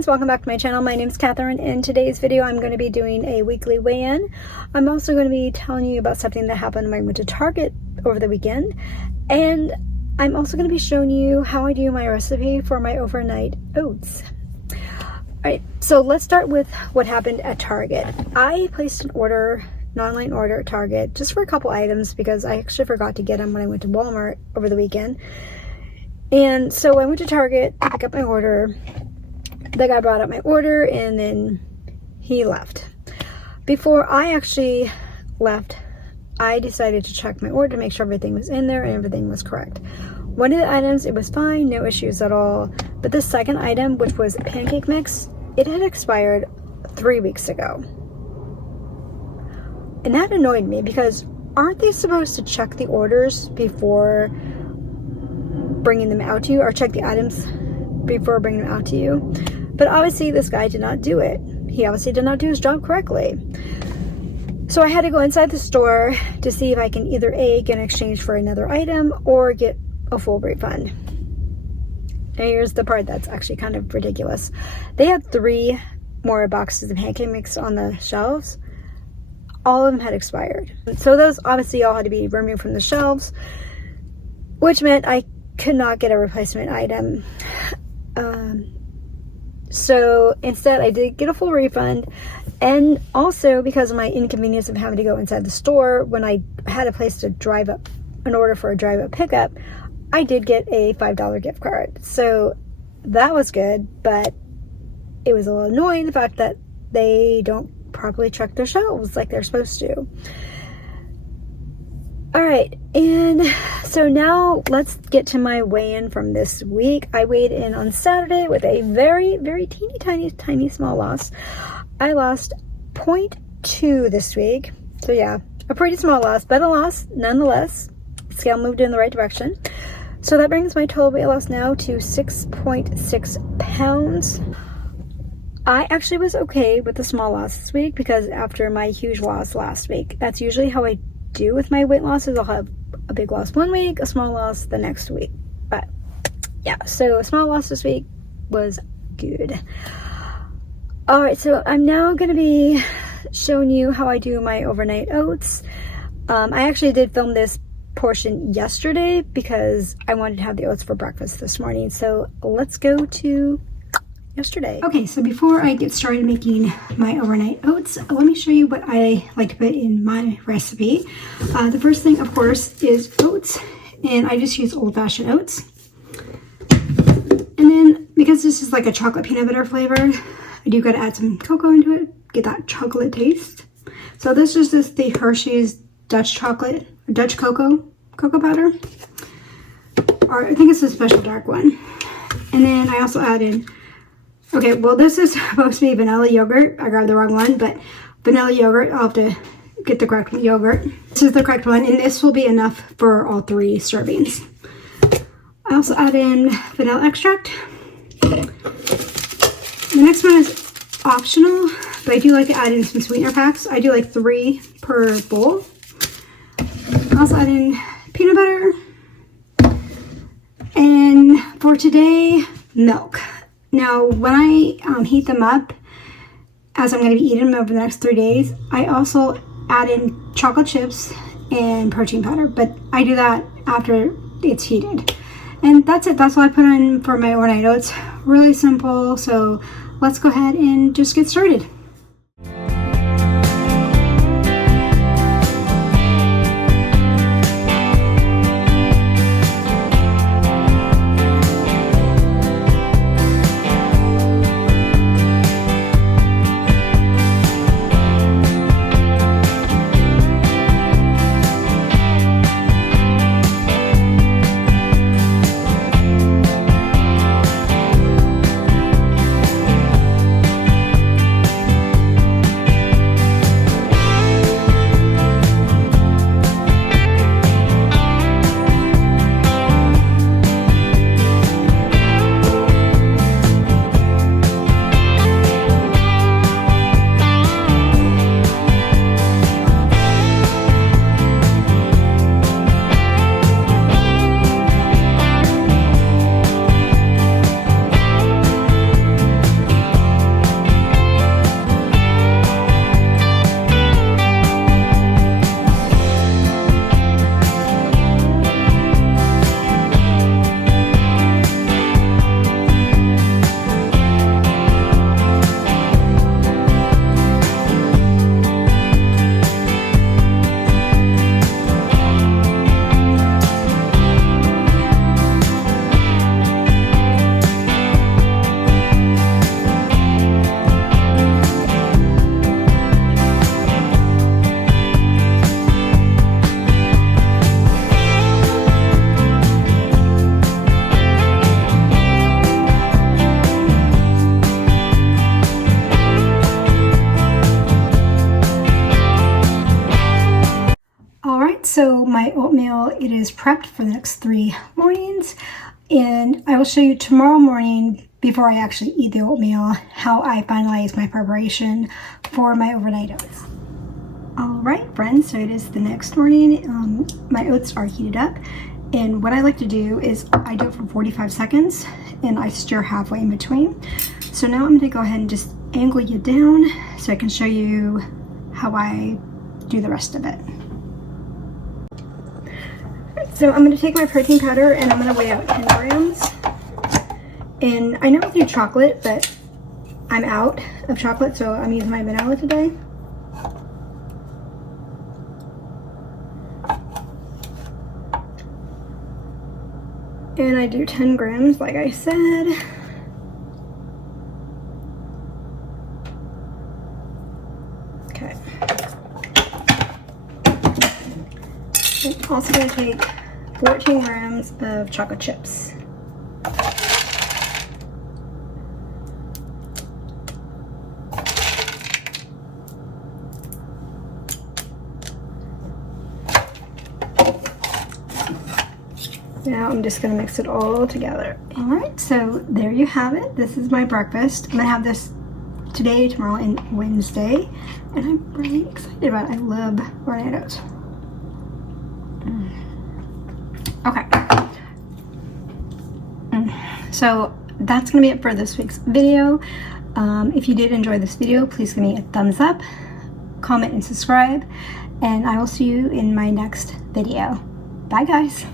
friends, welcome back to my channel. My name is Catherine. In today's video I'm going to be doing a weekly weigh-in. I'm also going to be telling you about something that happened when I went to Target over the weekend, and I'm also going to be showing you how I do my recipe for my overnight oats. Alright, so let's start with what happened at Target. I placed an online order at Target just for a couple items because I actually forgot to get them when I went to Walmart over the weekend. And so I went to Target to pick up my order. The guy brought up my order and then he left. Before I actually left, I decided to check my order to make sure everything was in there and everything was correct. One of the items, it was fine, no issues at all. But the second item, which was pancake mix, it had expired 3 weeks ago. And that annoyed me because aren't they supposed to check the orders before bringing them out to you, or check the items before bringing them out to you? But obviously this guy did not do it. He obviously did not do his job correctly. So I had to go inside the store to see if I can either A, get an exchange for another item or get a full refund. And here's the part that's actually kind of ridiculous. They had 3 more boxes of pancake mix on the shelves. All of them had expired. So those obviously all had to be removed from the shelves, which meant I could not get a replacement item. So instead I did get a full refund, and also because of my inconvenience of having to go inside the store when I had a place to drive up, an order for a drive up pickup, I did get a $5 gift card. So that was good, but it was a little annoying the fact that they don't properly check their shelves like they're supposed to. Alright, and so now let's get to my weigh-in from this week. I weighed in on Saturday with a very, very tiny small loss. I lost 0.2 this week. So yeah, a pretty small loss, but a loss nonetheless. Scale moved in the right direction. So that brings my total weight loss now to 6.6 pounds. I actually was okay with the small loss this week because after my huge loss last week, that's usually how I do with my weight losses. I'll have a big loss one week, a small loss the next week. But yeah, so a small loss this week was good. Alright, so I'm now going to be showing you how I do my overnight oats. I actually did film this portion yesterday because I wanted to have the oats for breakfast this morning. So let's go to yesterday. Okay, so before I get started making my overnight oats, let me show you what I like to put in my recipe. The first thing, of course, is oats, and I just use old-fashioned oats. And then, because this is like a chocolate peanut butter flavored, I do got to add some cocoa into it, get that chocolate taste. So this is just the Hershey's Dutch chocolate, Dutch cocoa powder, or I think it's a special dark one. And then I also add in, okay, well this is supposed to be vanilla yogurt. I grabbed the wrong one, but vanilla yogurt, I'll have to get the correct yogurt. This is the correct one, and this will be enough for all 3 servings. I also add in vanilla extract. The next one is optional, but I do like to add in some sweetener packs. I do like 3 per bowl. I also add in peanut butter. And for today, milk. Now, when I heat them up, as I'm going to be eating them over the next 3 days, I also add in chocolate chips and protein powder, but I do that after it's heated. And that's it. That's all I put in for my overnight oats. Really simple. So let's go ahead and just get started. it is prepped for the next 3 mornings, and I will show you tomorrow morning, before I actually eat the oatmeal, how I finalize my preparation for my overnight oats. Alright friends, so it is the next morning. My oats are heated up, and what I like to do is I do it for 45 seconds and I stir halfway in between. So now I'm going to go ahead and just angle you down so I can show you how I do the rest of it. So I'm going to take my protein powder and I'm going to weigh out 10 grams. And I never do chocolate, but I'm out of chocolate, so I'm using my vanilla today. And I do 10 grams, like I said. Okay. I'm also going to take 14 grams of chocolate chips. Now I'm just going to mix it all together. Alright, so there you have it. This is my breakfast. I'm going to have this today, tomorrow, and Wednesday. And I'm really excited about it. I love overnight oats. Okay. So that's going to be it for this week's video. If you did enjoy this video, please give me a thumbs up, comment, and subscribe. And I will see you in my next video. Bye guys.